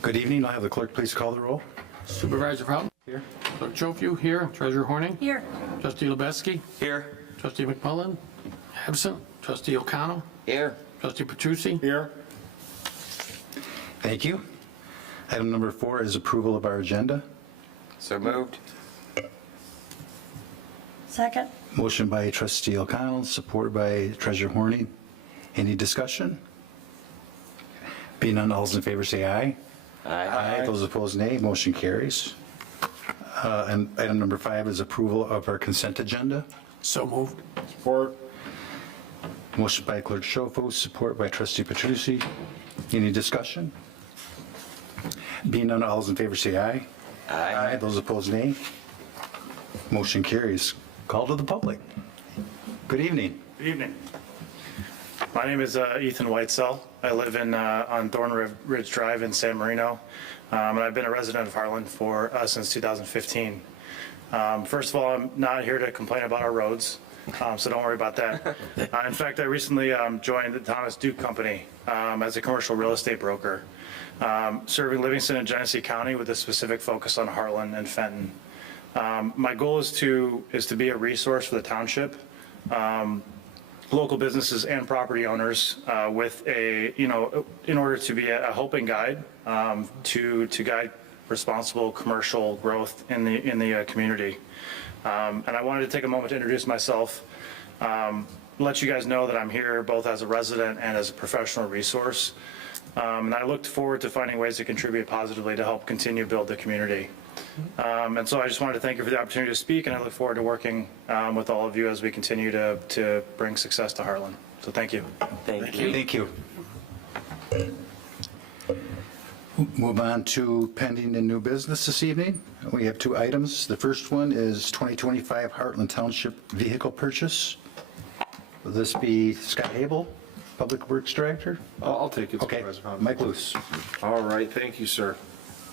Good evening. I'll have the clerk please call the roll. Supervisor Fountain? Here. Clerk Schofield? Here. Treasurer Horning? Here. Trustee Lubeski? Here. Trustee McMullen? Absent. Trustee O'Connell? Here. Trustee Petrucci? Here. Thank you. Item number 4 is approval of our agenda. So moved. Second. Motion by trustee O'Connell, supported by treasurer Horning. Any discussion? Being none, all those in favor say aye. Aye. Those opposed, nay. Motion carries. And item number 5 is approval of our consent agenda. So moved. Support. Motion by clerk Schofield, support by trustee Petrucci. Any discussion? Being none, all those in favor say aye. Aye. Those opposed, nay. Motion carries. Call to the public. Good evening. Good evening. My name is Ethan Whitesell. I live on Thorn Ridge Drive in San Marino, and I've been a resident of Harlan since 2015. First of all, I'm not here to complain about our roads, so don't worry about that. In fact, I recently joined the Thomas Duke Company as a commercial real estate broker, serving Livingston and Genesee County with a specific focus on Harlan and Fenton. My goal is to be a resource for the township, local businesses and property owners with in order to be a helping guide to guide responsible commercial growth in the community. And I wanted to take a moment to introduce myself, let you guys know that I'm here both as a resident and as a professional resource. And I looked forward to finding ways to contribute positively to help continue to build the community. And so I just wanted to thank you for the opportunity to speak, and I look forward to working with all of you as we continue to bring success to Harlan. So thank you. Thank you. Thank you. Move on to pending and new business this evening. We have 2 items. The first one is 2025 Heartland Township vehicle purchase. Will this be Scott Abel, Public Works Director? I'll take it. Okay, Supervisor Fountain. Mike Luce. All right, thank you, sir.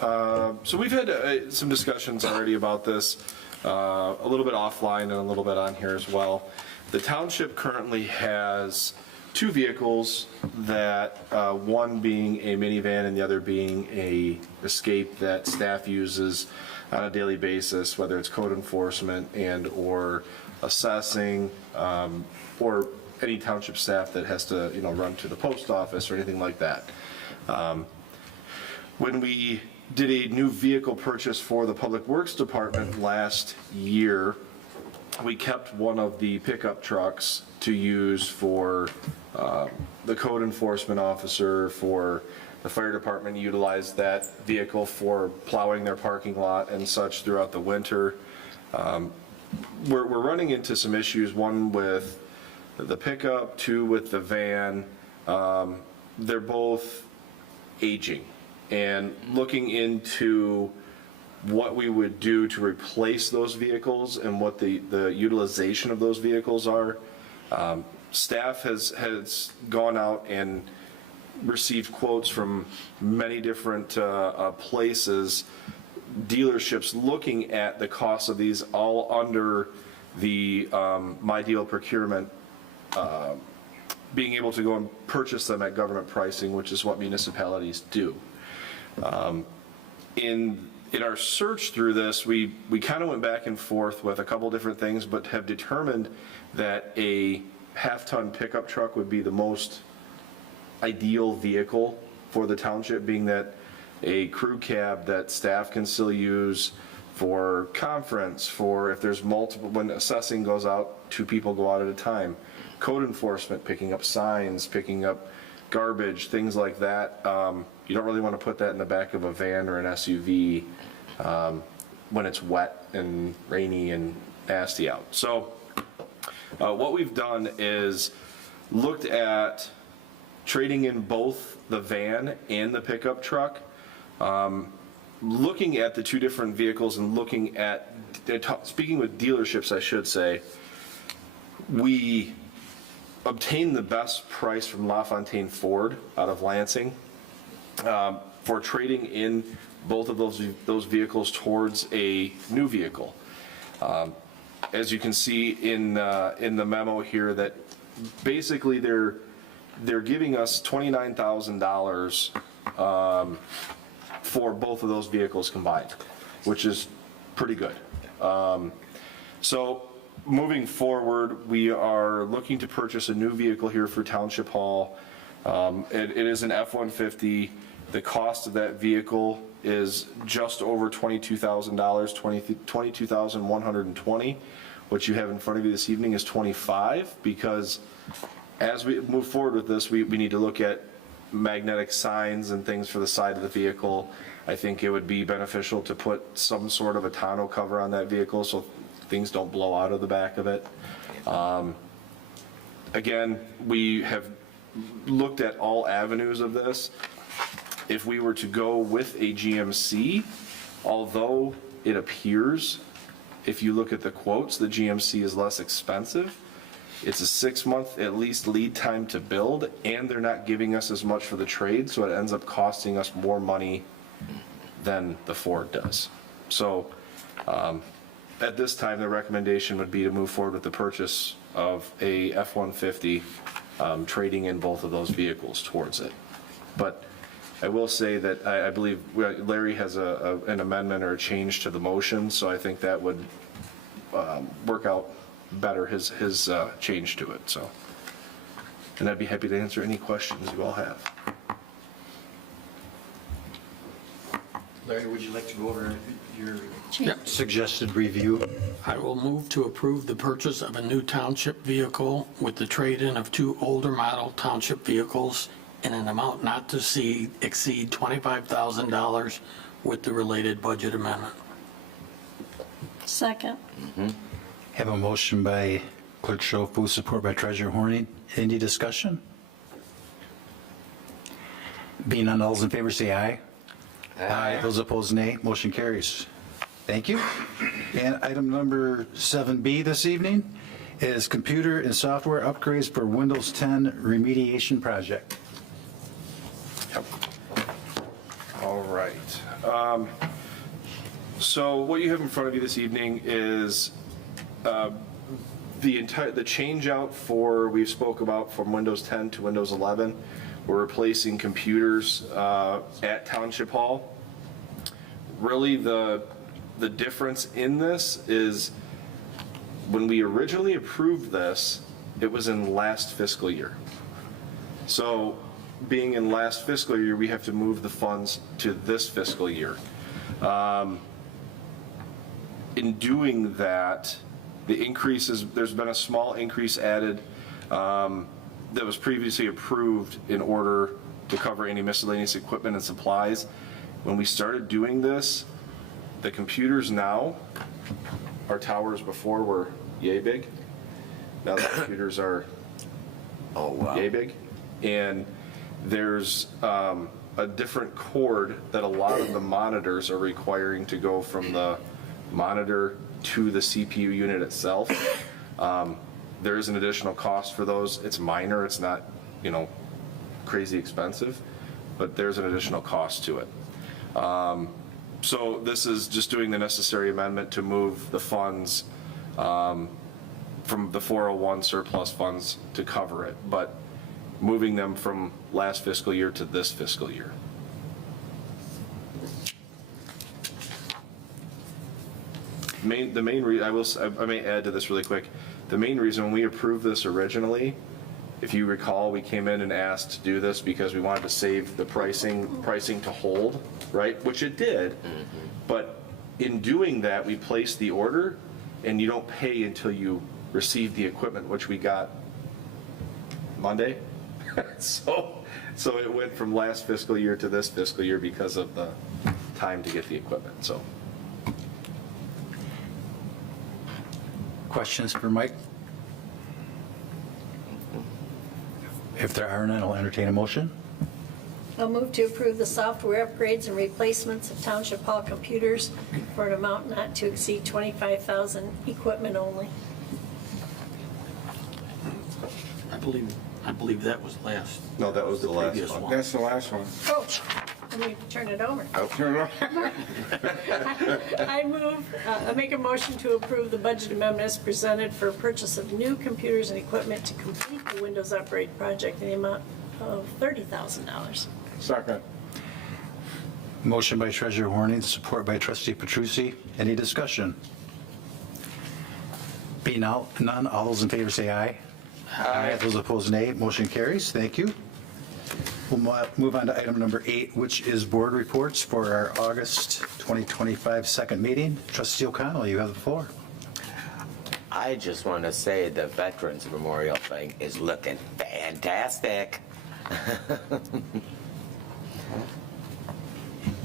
So we've had some discussions already about this, a little bit offline and a little bit on here as well. The township currently has 2 vehicles that, one being a minivan and the other being a Escape that staff uses on a daily basis, whether it's code enforcement and or assessing, or any township staff that has to, run to the post office or anything like that. When we did a new vehicle purchase for the Public Works Department last year, we kept one of the pickup trucks to use for the code enforcement officer, for the fire department utilized that vehicle for plowing their parking lot and such throughout the winter. We're running into some issues, one with the pickup, 2 with the van. They're both aging. And looking into what we would do to replace those vehicles and what the utilization of those vehicles are, staff has gone out and received quotes from many different places, dealerships looking at the cost of these, all under the My Deal procurement, being able to go and purchase them at government pricing, which is what municipalities do. In our search through this, we kind of went back and forth with a couple different things, but have determined that a half-ton pickup truck would be the most ideal vehicle for the township, being that a crew cab that staff can still use for conference, for if there's multiple, when assessing goes out, 2 people go out at a time, code enforcement, picking up signs, picking up garbage, things like that. You don't really want to put that in the back of a van or an SUV when it's wet and rainy and nasty out. So what we've done is looked at trading in both the van and the pickup truck, looking at the 2 different vehicles and looking at, speaking with dealerships, I should say, we obtained the best price from LaFontaine Ford out of Lansing for trading in both of those vehicles towards a new vehicle. As you can see in the memo here, that basically they're they're giving us $29,000 for both of those vehicles combined, which is pretty good. So moving forward, we are looking to purchase a new vehicle here for Township Hall. It is an F-150. The cost of that vehicle is just over $22,000, $22,120. What you have in front of you this evening is 25, because as we move forward with this, we need to look at magnetic signs and things for the side of the vehicle. I think it would be beneficial to put some sort of a tonneau cover on that vehicle so things don't blow out of the back of it. Again, we have looked at all avenues of this. If we were to go with a GMC, although it appears, if you look at the quotes, the GMC is less expensive. It's a 6-month at least lead time to build, and they're not giving us as much for the trade, so it ends up costing us more money than the Ford does. So at this time, the recommendation would be to move forward with the purchase of a F-150, trading in both of those vehicles towards it. But I will say that I believe Larry has an amendment or a change to the motion, so I think that would work out better, his change to it, so. And I'd be happy to answer any questions you all have. Larry, would you like to go over your? Yep. Suggested review. I will move to approve the purchase of a new township vehicle with the trade-in of 2 older model township vehicles in an amount not to exceed $25,000 with the related budget amendment. Second. Have a motion by Clerk Schofield, support by Treasurer Horning. Any discussion? Being none, all those in favor say aye. Aye. Those opposed, nay. Motion carries. Thank you. And item number 7B this evening is computer and software upgrades for Windows 10 remediation project. Yep. All right. So what you have in front of you this evening is the change out for, we've spoke about from Windows 10 to Windows 11. We're replacing computers at Township Hall. Really the difference in this is when we originally approved this, it was in last fiscal year. So being in last fiscal year, we have to move the funds to this fiscal year. In doing that, the increases, there's been a small increase added that was previously approved in order to cover any miscellaneous equipment and supplies. When we started doing this, the computers now, our towers before were yay big. Now the computers are yay big. And there's a different cord that a lot of the monitors are requiring to go from the monitor to the CPU unit itself. There is an additional cost for those. It's minor, it's not, crazy expensive, but there's an additional cost to it. So this is just doing the necessary amendment to move the funds from the 401 surplus funds to cover it, but moving them from last fiscal year to this fiscal year. The main reason, I may add to this really quick. The main reason when we approved this originally, if you recall, we came in and asked to do this because we wanted to save the pricing to hold, right? Which it did. But in doing that, we placed the order and you don't pay until you receive the equipment, which we got Monday. So it went from last fiscal year to this fiscal year because of the time to get the equipment, so. Questions for Mike? If there are none, I'll entertain a motion. I'll move to approve the software upgrades and replacements of Township Hall computers for an amount not to exceed $25,000, equipment only. I believe that was last. No, that was the last previous one. one. That's the last one. Oh, let me turn it over. I'll turn it on. I make a motion to approve the budget amendments presented for purchase of new computers and equipment to complete the windows upgrade project in the amount of $30,000. Second. Motion by Treasurer Horning, support by Trustee Petrusi. Any discussion? Being none, all those in favor say aye. Aye. Those opposed, nay. Motion carries. Thank you. We'll move on to item number 8, which is board reports for our August 2025 second meeting. Trustee O'Connell, you have the floor. I just want to say the Veterans Memorial thing is looking fantastic.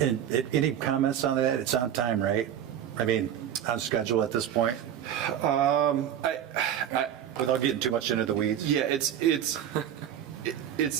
And any comments on that? It's on time, right? I mean, on schedule at this point, without getting too much into the weeds. Yeah, it's,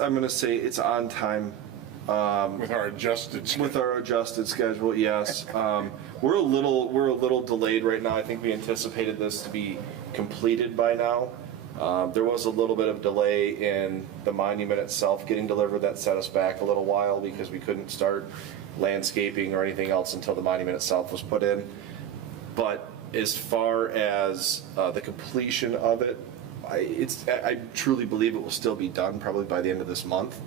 I'm gonna say it's on time. With our adjusted. With our adjusted schedule, yes. We're a little delayed right now. I think we anticipated this to be completed by now. There was a little bit of delay in the monument itself getting delivered. That set us back a little while because we couldn't start landscaping or anything else until the monument itself was put in. But as far as the completion of it, I truly believe it will still be done probably by the end of this month.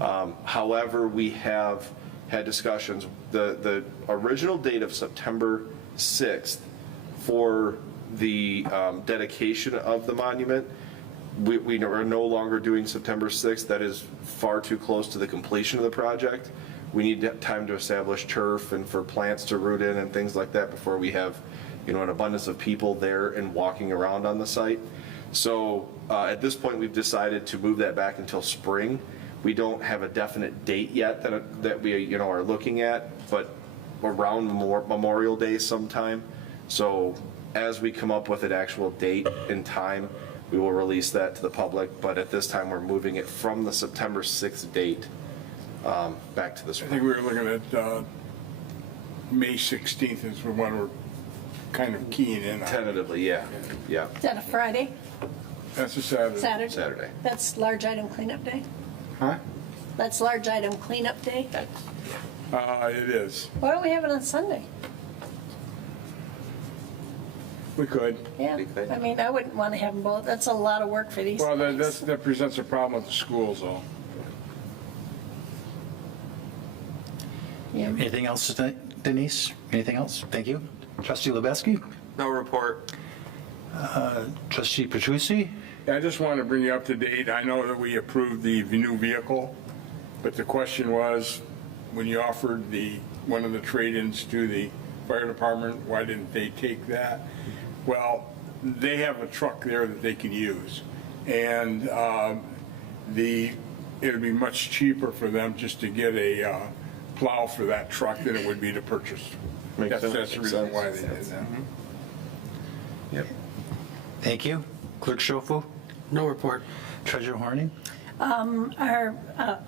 However, we have had discussions. The original date of September 6th for the dedication of the monument, we are no longer doing September 6th. That is far too close to the completion of the project. We need time to establish turf and for plants to root in and things like that before we have, an abundance of people there and walking around on the site. So at this point, we've decided to move that back until spring. We don't have a definite date yet that we are looking at, but around Memorial Day sometime. So as we come up with an actual date and time, we will release that to the public. But at this time, we're moving it from the September 6th date back to the I think spring. we were looking at May 16th is the one we're kind of keying in on. Tentatively, yeah. Is that a Friday? That's a Saturday. Saturday? Saturday. That's large item cleanup day? Huh? That's large item cleanup day? It is. Why don't we have it on Sunday? We could. Yeah, We could. I mean, I wouldn't want to have them both. That's a lot of work for these Well, things. that presents a problem with the schools, though. Yeah. Anything else, Denise? Anything else? Thank you. Trustee Lubeski? No report. Trustee Petrusi? I just want to bring you up to date. I know that we approved the new vehicle, but the question was, when you offered one of the trade-ins to the fire department, why didn't they take that? Well, they have a truck there that they can use, and it'd be much cheaper for them just to get a plow for that truck than it would be to purchase. Makes sense. That's the reason why they did that. Yep. Thank you. Clerk Schofu? No report. Treasurer Horning? Our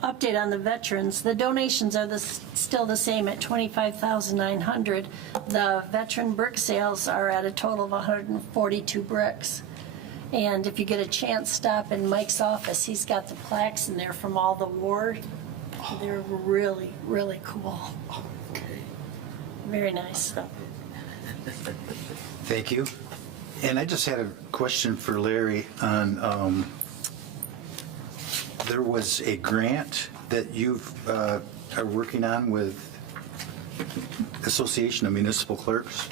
update on the veterans, the donations are still the same at $25,900. The veteran brick sales are at a total of 142 bricks. And if you get a chance, stop in Mike's office. He's got the plaques in there from all the war. They're really, really cool. Very nice. Thank you. And I just had a question for Larry on, there was a grant that you are working on with Association of Municipal Clerks.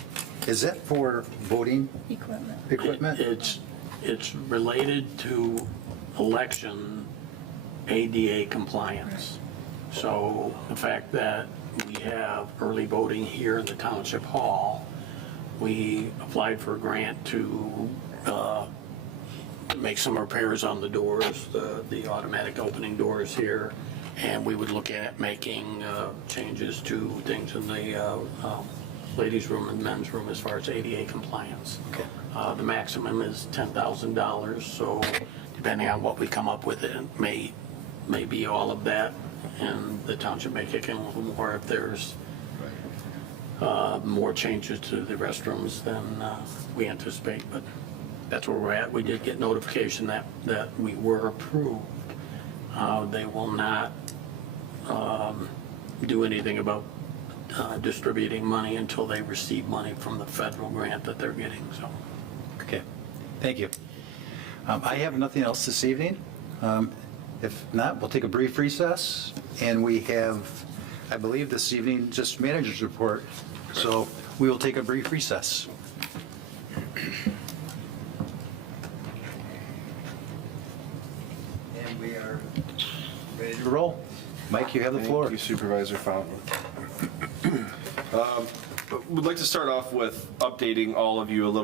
Is that for voting Equipment. equipment? It's related to election ADA compliance. So the fact that we have early voting here in the Township Hall, we applied for a grant to make some repairs on the doors, the automatic opening doors here, and we would look at making changes to things in the ladies' room and men's room as far as ADA compliance. Okay. The maximum is $10,000, so depending on what we come up with, it may be all of that, and the township may kick in a little more if there's more changes to the restrooms than we anticipate, but that's where we're at. We did get notification that we were approved. They will not do anything about distributing money until they receive money from the federal grant that they're getting, so. Okay, thank you. I have nothing else this evening. If not, we'll take a brief recess, and we have, I believe this evening, just manager's report. So we will take a brief recess. And we are ready to roll. Mike, you have the floor. Thank you, Supervisor Fountain. Would like to start off with updating all of you a little